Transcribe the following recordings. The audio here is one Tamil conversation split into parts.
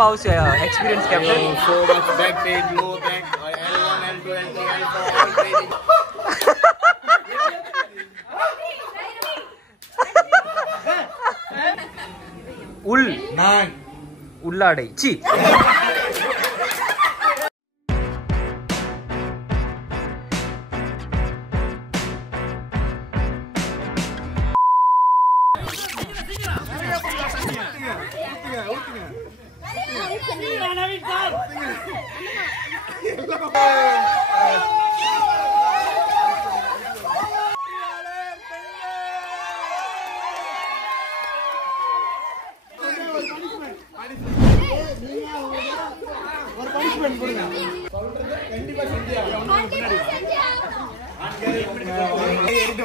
how's your experience, Captain? So much back page, low back, L1, L2, L3, L4, all training. நான் உள்ளாடை சி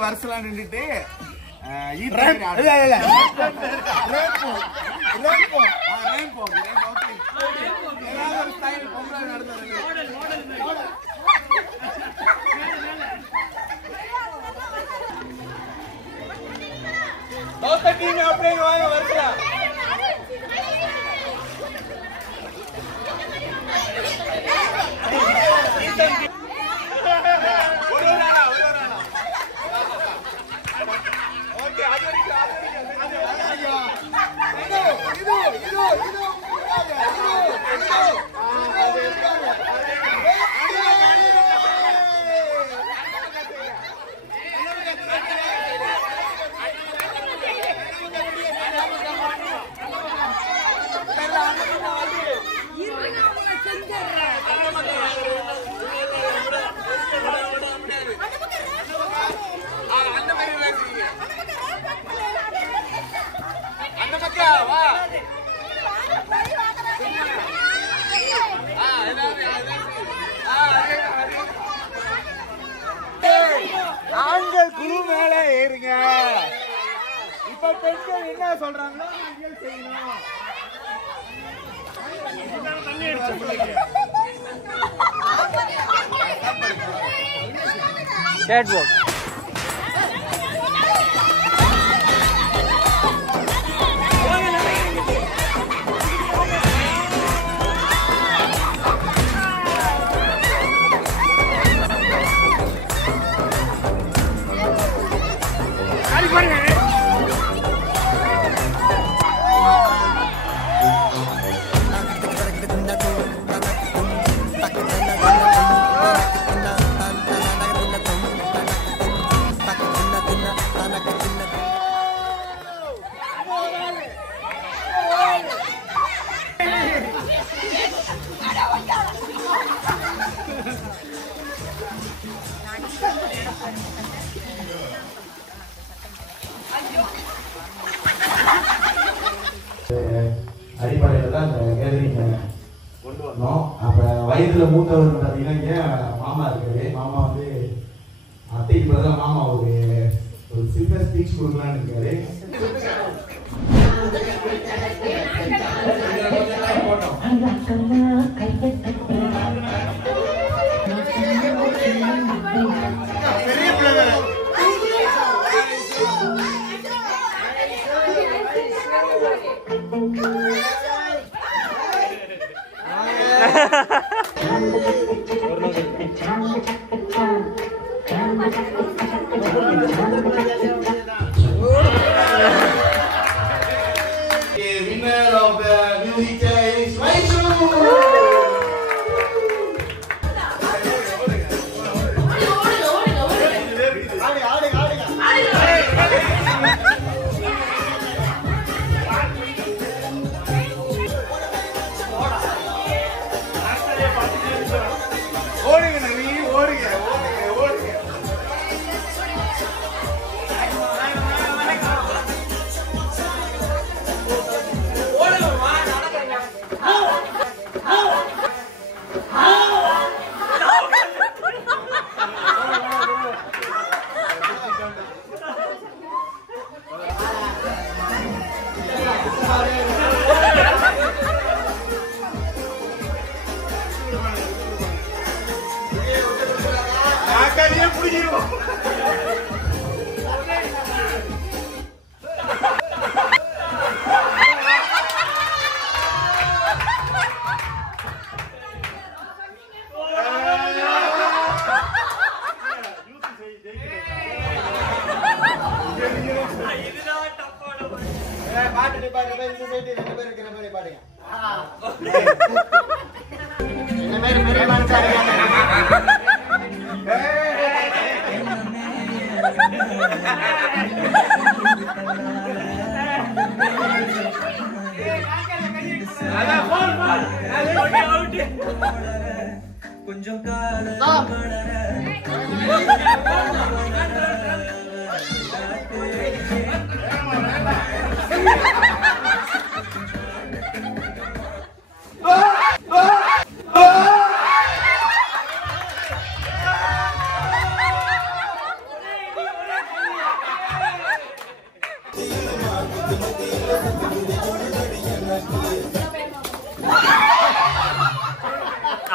வருஷம் நின்றுட்டு அப்படியே வாங்க வருஷம் ஆண்கள் குழு மேல ஏறுங்க. இப்ப பெண்கள் என்ன சொல்றாங்களோ நீங்கள் செய்யணும். Catwalk. அடிப்படையில் தான் இந்த கேதரிங் கொண்டு வந்தோம். அப்போ வயதில் மூத்தவர் பார்த்தீங்கன்னா இங்கே மாமா இருக்காரு. மாமா வந்து அத்தைக்கு பதிலாக மாமா ஒரு சின்ன ஸ்பீச் கொடுக்கலான்னு இருக்காரு. Winner of the music is Vaishu. ஓடுங்க நவி, ஓடுங்க ஓடுங்க ஓடுங்க. கொஞ்சம்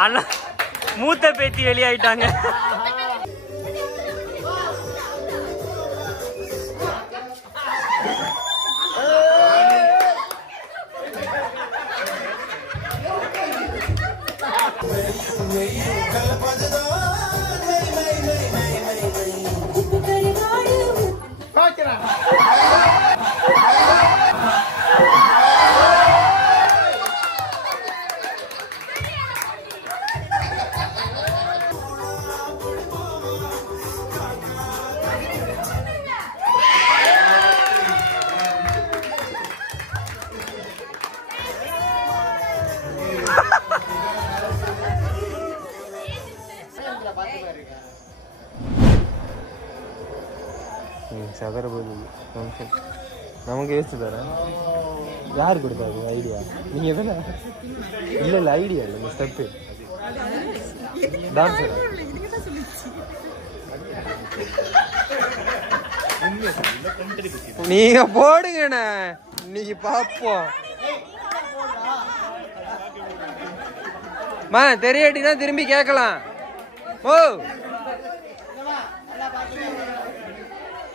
அண்ணா மூத்த பேத்தி வெளியாயிட்டாங்க. சதர போது நமக்கு யோசிச்சு தர யாரு கொடுத்தாரு ஐடியா? நீங்க தானே? இல்ல இல்ல ஐடியா இல்லை, இந்த ஸ்டெப்பு டான்ஸர். நீங்க போடுங்கண்ணே, இன்னைக்கு பாப்போம். மா தெரியாட்டினா திரும்பி கேட்கலாம். ஓ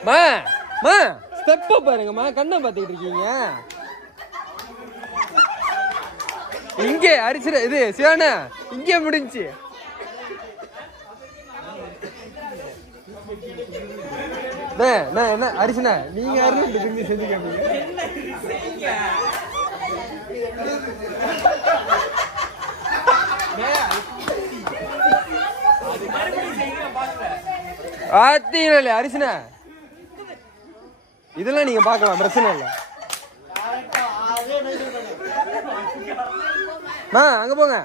மா மா ஸ்டெப்ப பாருங்கம்மா, கண்ணை பார்த்துக்கிட்டு இருக்கீங்க. இங்கே அரிசிட இது சிவானா இங்கே முடிஞ்சு. என்ன அரிசினா நீங்க யாரும் திரும்பி செஞ்சு காமீங்க. ஆத்தீங்களே அரிசினா இதெல்லாம் நீங்க பார்க்கலாம், பிரச்சனை இல்லை. அங்க போங்க.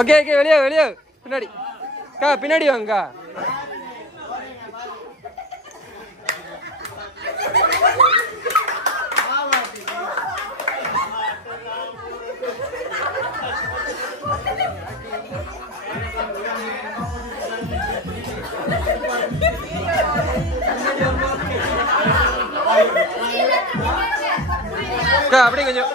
ஓகே ஓகே, வெளியே வெளியே பின்னாடி கா, பின்னாடி வாங்க. அப்படியே கொஞ்சம்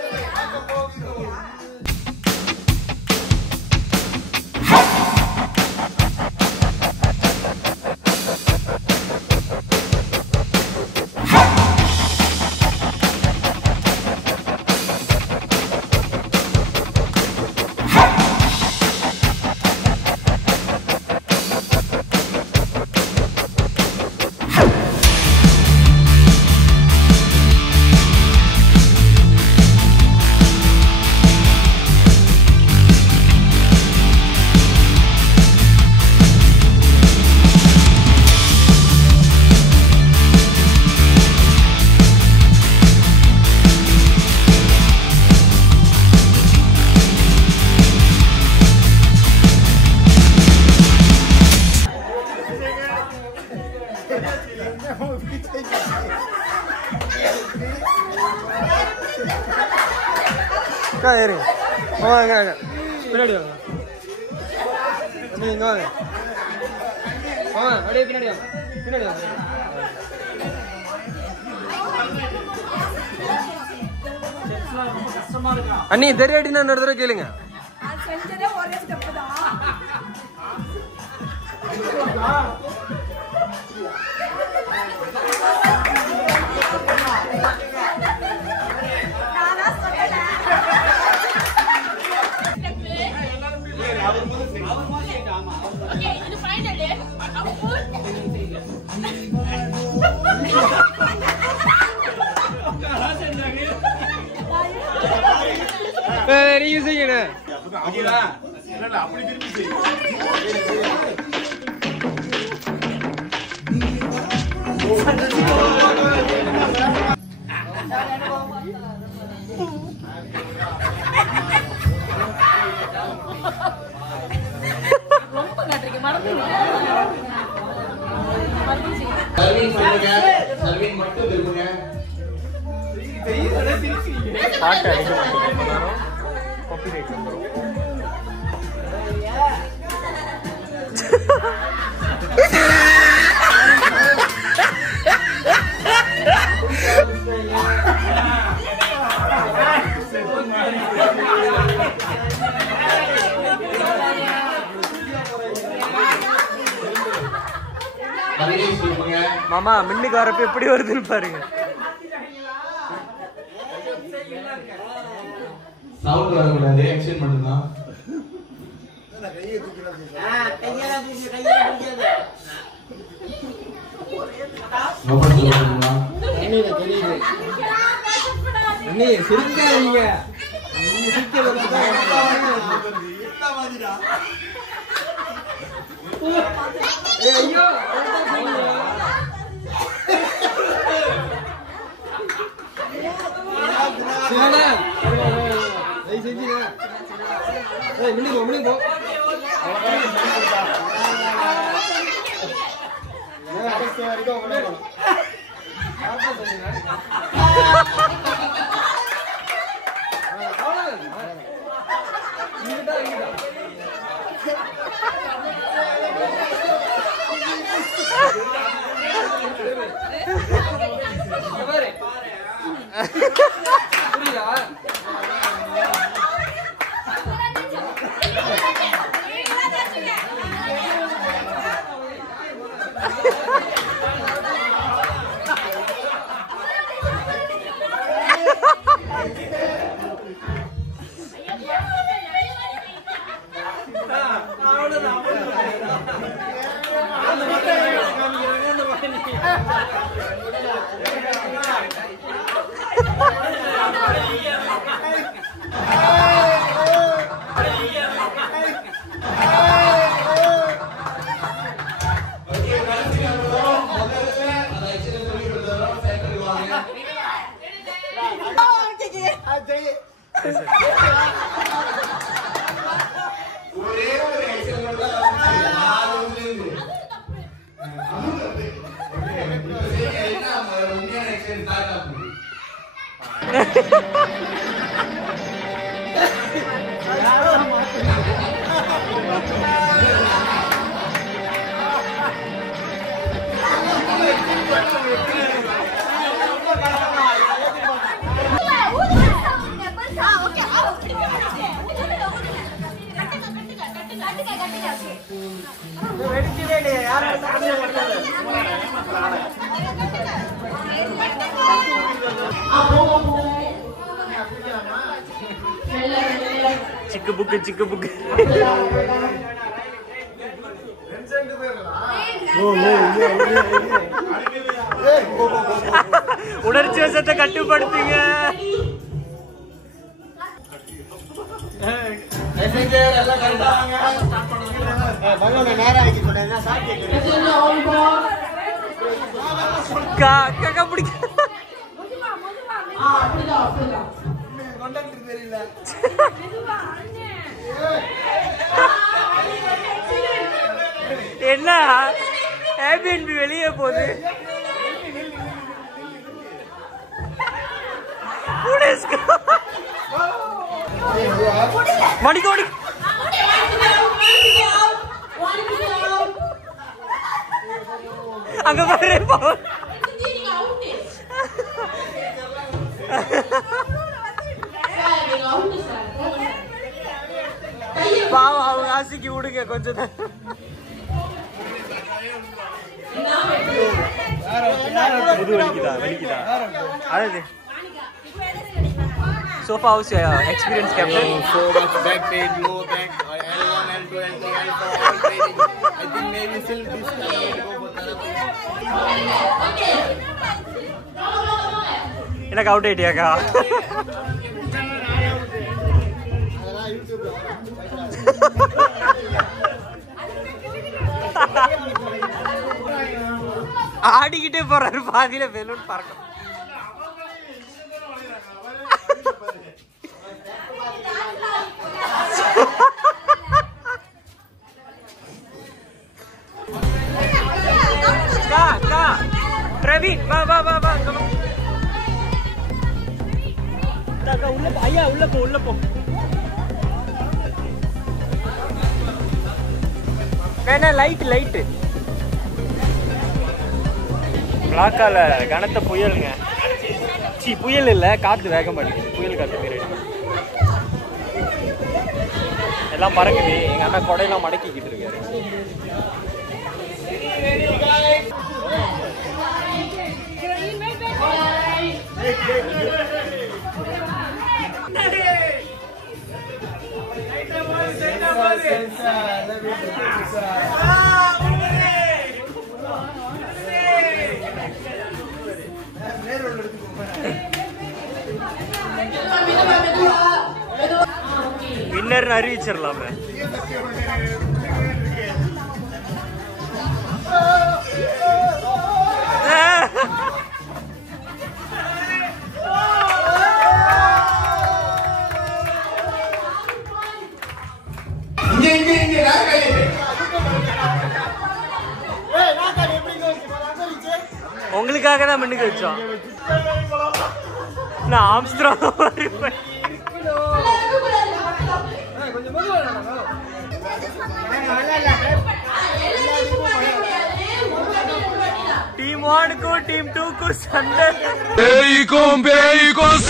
வாங்க பின்னாடி வாங்க. இங்க வாங்க, அப்படியே பின்னாடி வாங்க, பின்னாடி வாங்க. அண்ணி தெரியாட்டினா இன்னொரு தடவை கேளுங்க. நீங்க செய்யணும். பாட்டு அடிக்க மாட்டேன், காப்பிரைட் வந்துடும். மாமா மின்னுக்கு வரப்ப எப்படி வருதுன்னு பாருங்க. சவுண்ட் வரக்கூடாது, ஆக்ஷன் மட்டும்தான். சிக்கு புக்கு உணர்ச்சி வசத்தை கட்டுப்படுத்துங்க. என்ன ஏபிஎன்பி வெளியே போகுது. மணிக்கோடி அங்க பாரு பாவம் அவங்க ஆசைக்கு விடுங்க கொஞ்சம் தான். வலிக்குதா அதாவது sofa house experience captain. So much back page, low back, L1, L2, L3, L4, all training. I think maybe still this time go for therapy. எனக்கு அவுட் ஆயிட்டியாக்கா? ஆடிக்கிட்டே போறாரு, பாதியில பெலூன் பறக்கும். பிரவீன் வா வா வா வா. உள்ள போ ஐயா, உள்ள போ உள்ள போ. வேணா லைட் லைட்டு. பிளாக்கால கனத்த புயலுங்க. புயல் இல்ல, காத்து வேகம் அடிக்குது. புயல் காத்து பேர் எல்லாம் பறக்குது. எங்க அண்ணா கொடையெல்லாம் மடக்கிக்கிட்டு இருக்காரு. வின்னர் அறிவிச்சிடலாமே. உங்களுக்காக தான் மின்னுக்கு வச்சோம். நான் ஆம்ஸ்ட்ராங் டீம் 1க்கும் டீம் 2க்கும் சண்டை.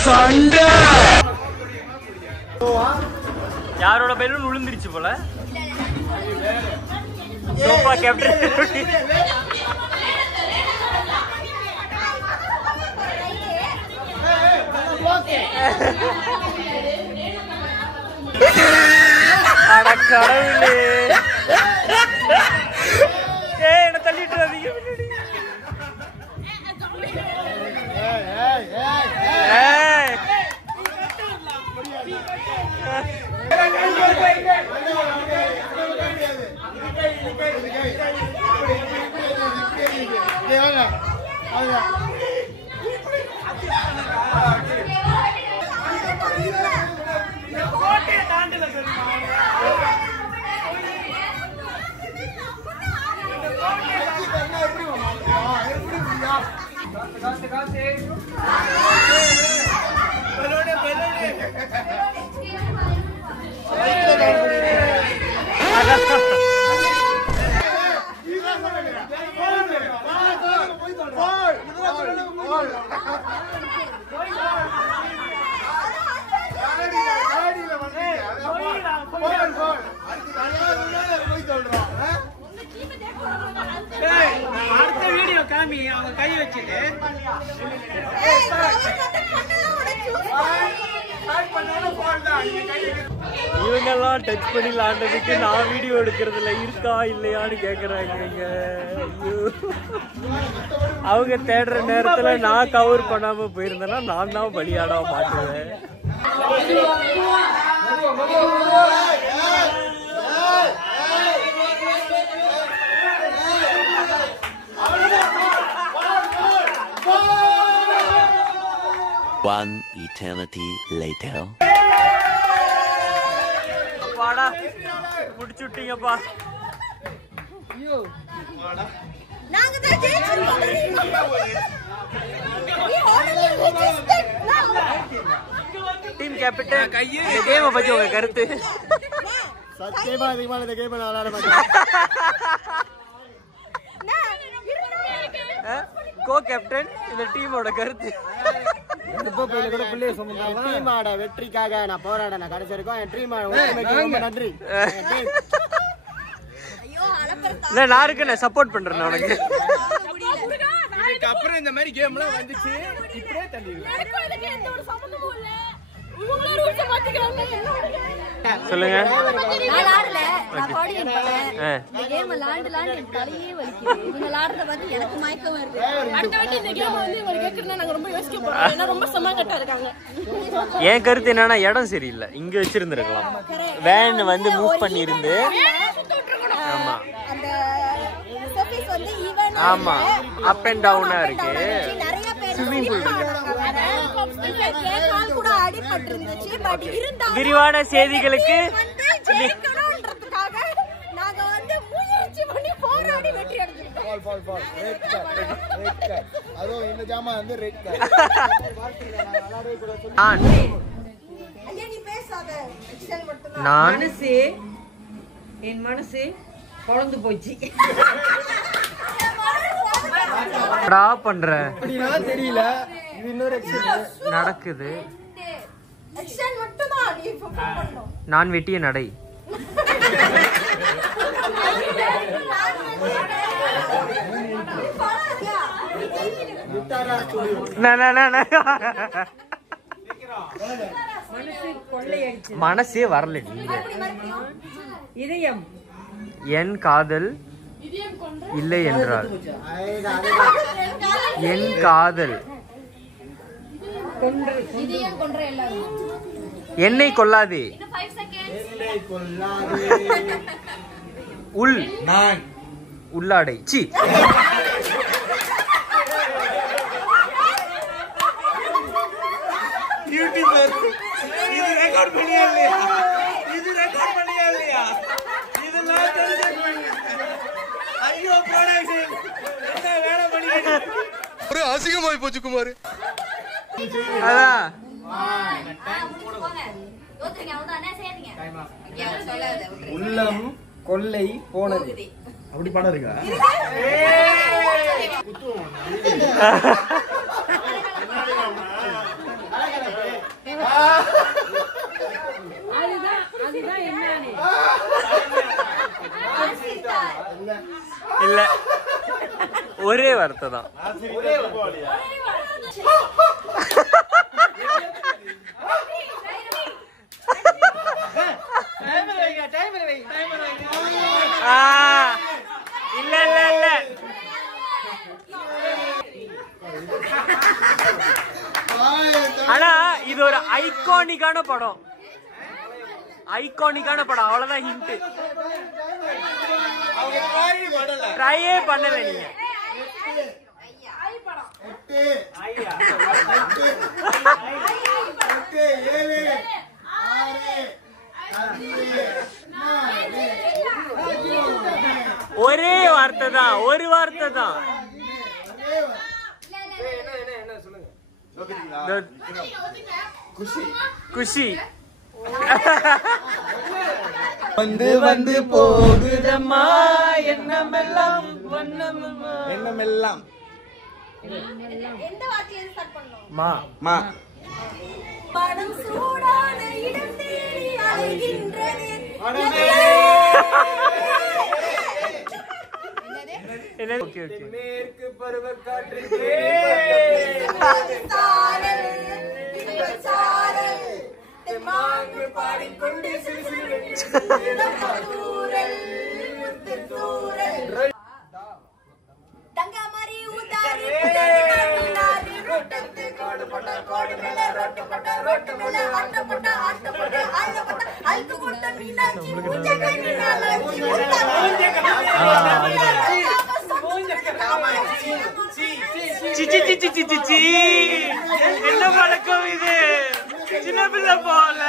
சண்டை. யாரோட பெலூன் விழுந்துருச்சு போல. சோபா கேப்டன் அட கடவுளே. என்ன தள்ளிட்டு வரீங்க முன்னாடி? இவங்கெல்லாம் டச் பண்ணி விளாண்டதுக்கு நான் வீடியோ எடுக்கிறதுல இருக்கா இல்லையான்னு கேக்குறாங்க. அவங்க தேடுற நேரத்துல நான் கவர் பண்ணாம போயிருந்தேன்னா நான் தான் பலியாட மாட்டுவேன். One eternity later. வாடா முடிச்சு விட்டீங்கப்பா. நாங்க தான் ஜெயிச்சிருக்கோம். டீம் கேப்டன் இந்த கேமை பத்தி உங்க கருத்து? சத்தியமா அதிகமான இந்த கேம் நான் விளையாட மாட்டேன். கோ கேப்டன் இந்த டீமோட கருத்து? டீமோட வெற்றிக்காக நான் போராட நான் கிடைச்சிருக்கோம். என் டீம் ரொம்ப நன்றி. இல்ல நான் இருக்கேன், சப்போர்ட் பண்றேன் உனக்கு. இதுக்கு அப்புறம் இந்த மாதிரி கேம்லாம் வந்துச்சு இப்படியே தள்ளிடுவேன். எனக்கு எந்த ஒரு சம்பந்தமும் இல்ல. சொல்லுங்க. நான் ஆடல, நான் கோஆர்டினேட் பண்ணேன். இந்த கேம் விளையாண்டு எனக்கு தலையே வலிக்குது. இவங்க விளையாடுறத பார்த்து எனக்கு மயக்கம் வருது. அடுத்த வாட்டி இந்த கேம் வந்து உங்களுக்கு கேக்குறதுனா நாங்க ரொம்ப யோசிக்க போறோம். ஏன்னா ரொம்ப சமங்கட்டா இருக்காங்க. என் கருத்து என்னன்னா இடம் சரியில்லை, இங்க வச்சிருந்திருக்கலாம். வேன் வந்து மூவ் பண்ணி இருந்து. ஆமா அந்த சர்ஃபேஸ் வந்து ஈவன் ஆமா அப் அண்ட் டவுனா இருக்கு. நிறைய பேர் ஸ்விமிங் பூல் கால் கூட அடிபட்டு இருந்துச்சு. பட் இருந்தா விரிவான செய்திகளுக்கு ஜெயிக்கணும்ன்றதுக்காக நாங்க வந்து முயற்சி பண்ணி போராடி வெற்றி அடைஞ்சிட்டோம். அதோ இந்த ஜாமா வந்து ரெட் கார்டு. நீ பேசாத. எக்ஸல் மட்டும் நான் என் மனசு குழந்து போச்சு. டா பண்ற தெரியல. இது இன்னொரு எக்ஸல் நடக்குது. எக்ஸல் மட்டும் தான் நீ பெர்ஃபார்ம் பண்ணனும். நான் வெட்டிய நடை. மனசே வரல. நீங்க இதயம் என் காதல் இல்லை என்றால் என் காதல் என்னை கொல்லாதே. உள் நான் உள்ளாடை சி யூடியூபர் இது ரெக்கார்ட் பண்ணியா இல்லையா? இது ரெக்கார்ட் பண்ணியா இல்லையா? இதெல்லாம் தெரிஞ்சுக்கணும். ஐயோ ப்ரொடக்ஷன் என்ன வேலை பண்ணிட்டு ஒரு அசிங்கமாய் போச்சு குமார். அதான் உள்ளம் கொள்ளை போனது. அப்படி படம் இருக்கா? இல்ல ஒரே வார்த்தை தான். இல்ல இல்ல இல்ல ஆனா இது ஒரு ஐகானிக்கான படம். ஐகானிக்கான படம் அவ்வளவுதான். ஹிண்ட் ட்ரையே பண்ணல நீங்க. ஒரே வார்த்தை தான், ஒரு வார்த்தை தான். குஷி வந்து வந்து போகுதம்மா எண்ணமெல்லாம் எண்ணமெல்லாம் எந்த வார்த்தையில ஸ்டார்ட் பண்ணனும்? மா மா படம் சூடான இடம் தேடி அலைகின்றதே. Okay okay. மேற்கு பருவ காற்று சாரல் சாரல் தெம்மாங்கு பாடிக்கொண்டு சிறுசிறுவெற்றூரல் முத்தூரல் தங்கமரி உதாரி பிள்ளைனாரி ரொட்டத்து கோடு மேல ரொட்டு போட்ட ஆட்ட போட்ட ஆல்ல போட்ட அல்கு போட்ட மீனாட்சி பூஜை கண்ணினாலாச்சி என்ன பழக்கம் இது? சின்ன பிள்ளை போல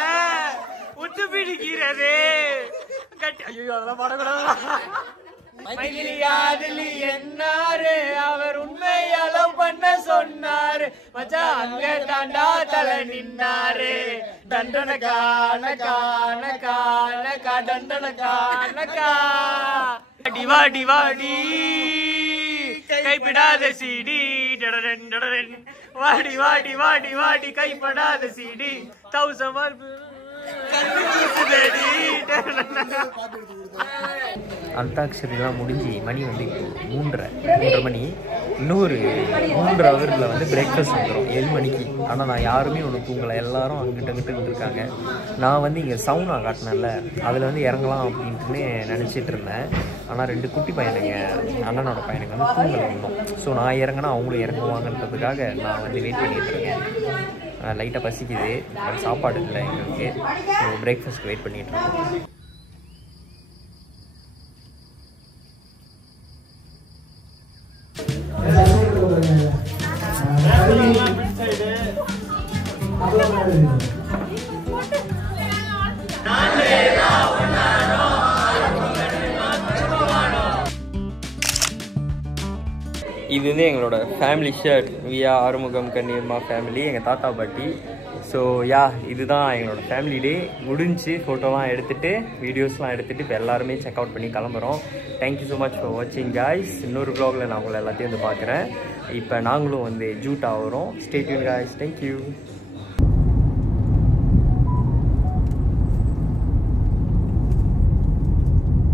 உத்து பிடிக்கிறது. ஐயோ அதெல்லாம் பாடக்கூடாது. என்னாரு அவர் உண்மையால பண்ண சொன்னாரு. மச்சான் அங்க தாண்டா தலை நின்னாரு. தண்டன காண காண காண கா தண்டன காண கா வாடி வாடி கைப்பிடாத சிடி வாடி வாடி வாடி வாடி கைப்படாத சிடி தௌசண்ட் அந்தாக்ஷரிலாம் முடிஞ்சு மணி வந்து 3:30 மணி. இன்னொரு 3 ஹவரில் வந்து பிரேக்ஃபாஸ்ட் வந்துடும் 7 மணிக்கு. ஆனால் நான் யாருமே ஒன்று தூங்கலை, எல்லாரும் அங்கிட்ட இருக்காங்க. நான் வந்து இங்கே சவுனா காட்டினேன்ல, அதில் வந்து இறங்கலாம் அப்படின்ட்டுன்னு நினச்சிட்டு இருந்தேன். ஆனால் 2 குட்டி பையனுங்க, அண்ணனோட பையனுங்க வந்து தூங்கலை இன்னும். ஸோ நான் இறங்கினா அவங்களும் இறங்குவாங்கன்றதுக்காக நான் வந்து வெயிட் பண்ணிகிட்டு இருக்கேன். லைட்டாக பசிக்குது, சாப்பாடு இல்லை எங்களுக்கு. ஸோ பிரேக்ஃபாஸ்ட் வெயிட் பண்ணிகிட்டு இருக்கோம். இது வந்து எங்களோட ஃபேமிலி ஷர்ட். வியா ஆறுமுகம் கன்னியம்மா ஃபேமிலி, எங்கள் தாத்தா பாட்டி. ஸோ இதுதான் எங்களோட ஃபேமிலி டே முடிஞ்சு. ஃபோட்டோலாம் எடுத்துகிட்டு வீடியோஸ்லாம் எடுத்துகிட்டு இப்போ எல்லாருமே செக் அவுட் பண்ணி கிளம்புறோம். தேங்க்யூ ஸோ மச் ஃபார் வாட்சிங் காய்ஸ். இன்னொரு வ்ளாகில் நான் உங்களை எல்லாத்தையும் வந்து பார்க்குறேன். இப்போ நாங்களும் வந்து ஜூட் ஆகிறோம். Stay tune guys. தேங்க்யூ.